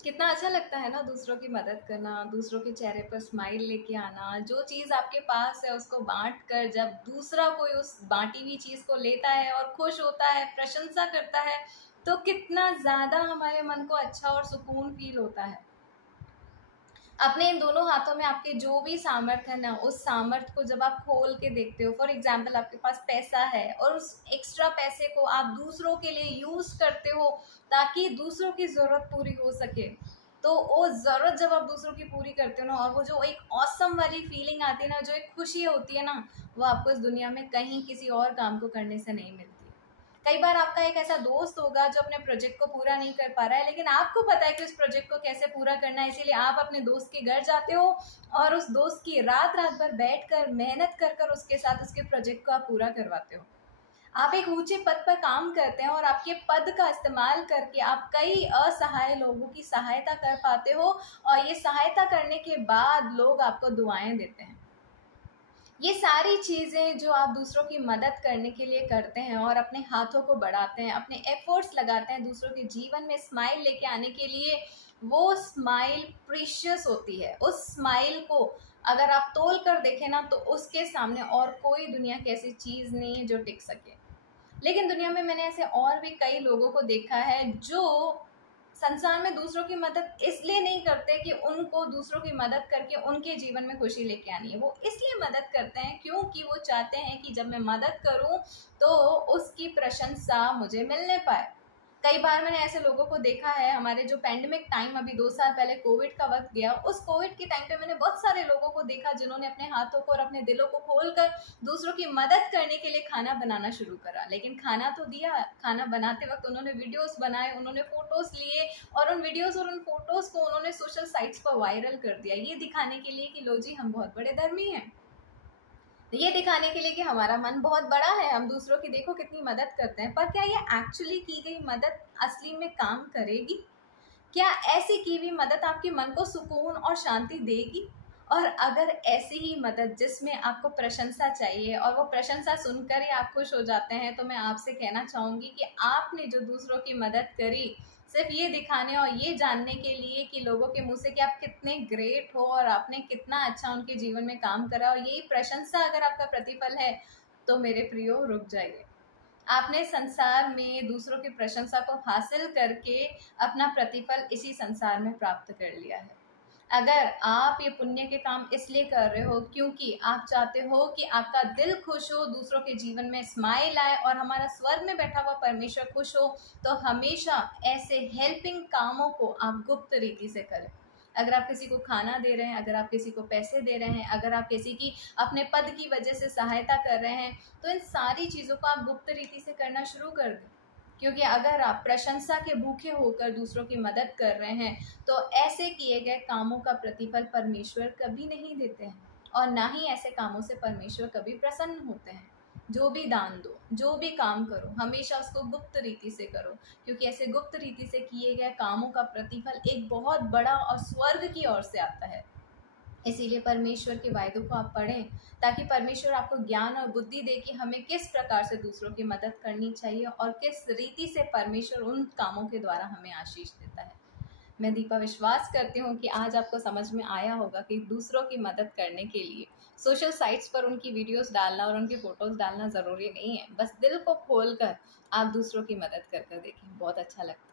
कितना अच्छा लगता है ना दूसरों की मदद करना, दूसरों के चेहरे पर स्माइल लेके आना, जो चीज़ आपके पास है उसको बांट कर जब दूसरा कोई उस बांटी हुई चीज़ को लेता है और खुश होता है, प्रशंसा करता है, तो कितना ज़्यादा हमारे मन को अच्छा और सुकून फील होता है। अपने इन दोनों हाथों में आपके जो भी सामर्थ्य है ना, उस सामर्थ्य को जब आप खोल के देखते हो, फॉर एग्जाम्पल आपके पास पैसा है और उस एक्स्ट्रा पैसे को आप दूसरों के लिए यूज करते हो ताकि दूसरों की जरूरत पूरी हो सके, तो वो जरूरत जब आप दूसरों की पूरी करते हो ना, और वो जो एक ऑसम वाली फीलिंग आती है ना, जो एक खुशी होती है ना, वो आपको इस दुनिया में कहीं किसी और काम को करने से नहीं मिलती। कई बार आपका एक ऐसा दोस्त होगा जो अपने प्रोजेक्ट को पूरा नहीं कर पा रहा है, लेकिन आपको पता है कि उस प्रोजेक्ट को कैसे पूरा करना है, इसीलिए आप अपने दोस्त के घर जाते हो और उस दोस्त की रात रात भर बैठकर मेहनत कर कर उसके साथ उसके प्रोजेक्ट को आप पूरा करवाते हो। आप एक ऊंचे पद पर काम करते हैं और आपके पद का इस्तेमाल करके आप कई असहाय लोगों की सहायता कर पाते हो, और ये सहायता करने के बाद लोग आपको दुआएं देते हैं। ये सारी चीज़ें जो आप दूसरों की मदद करने के लिए करते हैं और अपने हाथों को बढ़ाते हैं, अपने एफर्ट्स लगाते हैं दूसरों के जीवन में स्माइल लेके आने के लिए, वो स्माइल प्रीशियस होती है। उस स्माइल को अगर आप तोल कर देखें ना, तो उसके सामने और कोई दुनिया की ऐसी चीज़ नहीं है जो टिक सके। लेकिन दुनिया में मैंने ऐसे और भी कई लोगों को देखा है जो संसार में दूसरों की मदद इसलिए नहीं करते कि उनको दूसरों की मदद करके उनके जीवन में खुशी लेके आनी है, वो इसलिए मदद करते हैं क्योंकि वो चाहते हैं कि जब मैं मदद करूं तो उसकी प्रशंसा मुझे मिलने पाए। कई बार मैंने ऐसे लोगों को देखा है, हमारे जो पैंडेमिक टाइम अभी 2 साल पहले कोविड का वक्त गया, उस कोविड के टाइम पे मैंने बहुत सारे लोगों को देखा जिन्होंने अपने हाथों को और अपने दिलों को खोलकर दूसरों की मदद करने के लिए खाना बनाना शुरू करा। लेकिन खाना तो दिया, खाना बनाते वक्त उन्होंने वीडियोस बनाए, उन्होंने फोटोज लिए और उन वीडियोस और उन फोटोज को उन्होंने सोशल साइट्स पर वायरल कर दिया, ये दिखाने के लिए कि लो जी हम बहुत बड़े धर्मी हैं, ये दिखाने के लिए कि हमारा मन बहुत बड़ा है, हम दूसरों की देखो कितनी मदद करते हैं। पर क्या ये एक्चुअली की गई मदद असली में काम करेगी? क्या ऐसी की हुई मदद आपके मन को सुकून और शांति देगी? और अगर ऐसी ही मदद जिसमें आपको प्रशंसा चाहिए और वो प्रशंसा सुनकर ही आप खुश हो जाते हैं, तो मैं आपसे कहना चाहूंगी कि आपने जो दूसरों की मदद करी सिर्फ ये दिखाने और ये जानने के लिए कि लोगों के मुंह से कि आप कितने ग्रेट हो और आपने कितना अच्छा उनके जीवन में काम करा, और यही प्रशंसा अगर आपका प्रतिफल है, तो मेरे प्रियो रुक जाइए। आपने संसार में दूसरों की प्रशंसा को हासिल करके अपना प्रतिफल इसी संसार में प्राप्त कर लिया है। अगर आप ये पुण्य के काम इसलिए कर रहे हो क्योंकि आप चाहते हो कि आपका दिल खुश हो, दूसरों के जीवन में स्माइल आए और हमारा स्वर्ग में बैठा हुआ परमेश्वर खुश हो, तो हमेशा ऐसे हेल्पिंग कामों को आप गुप्त रीति से करें। अगर आप किसी को खाना दे रहे हैं, अगर आप किसी को पैसे दे रहे हैं, अगर आप किसी की अपने पद की वजह से सहायता कर रहे हैं, तो इन सारी चीज़ों को आप गुप्त रीति से करना शुरू कर दें। क्योंकि अगर आप प्रशंसा के भूखे होकर दूसरों की मदद कर रहे हैं, तो ऐसे किए गए कामों का प्रतिफल परमेश्वर कभी नहीं देते हैं, और ना ही ऐसे कामों से परमेश्वर कभी प्रसन्न होते हैं। जो भी दान दो, जो भी काम करो, हमेशा उसको गुप्त रीति से करो, क्योंकि ऐसे गुप्त रीति से किए गए कामों का प्रतिफल एक बहुत बड़ा और स्वर्ग की ओर से आता है। इसीलिए परमेश्वर के वायदों को आप पढ़ें, ताकि परमेश्वर आपको ज्ञान और बुद्धि दे कि हमें किस प्रकार से दूसरों की मदद करनी चाहिए और किस रीति से परमेश्वर उन कामों के द्वारा हमें आशीष देता है। मैं दीपा विश्वास करती हूँ कि आज आपको समझ में आया होगा कि दूसरों की मदद करने के लिए सोशल साइट्स पर उनकी वीडियोस डालना और उनकी फ़ोटोज़ डालना ज़रूरी नहीं है। बस दिल को खोल कर आप दूसरों की मदद कर देखें, बहुत अच्छा लगता है।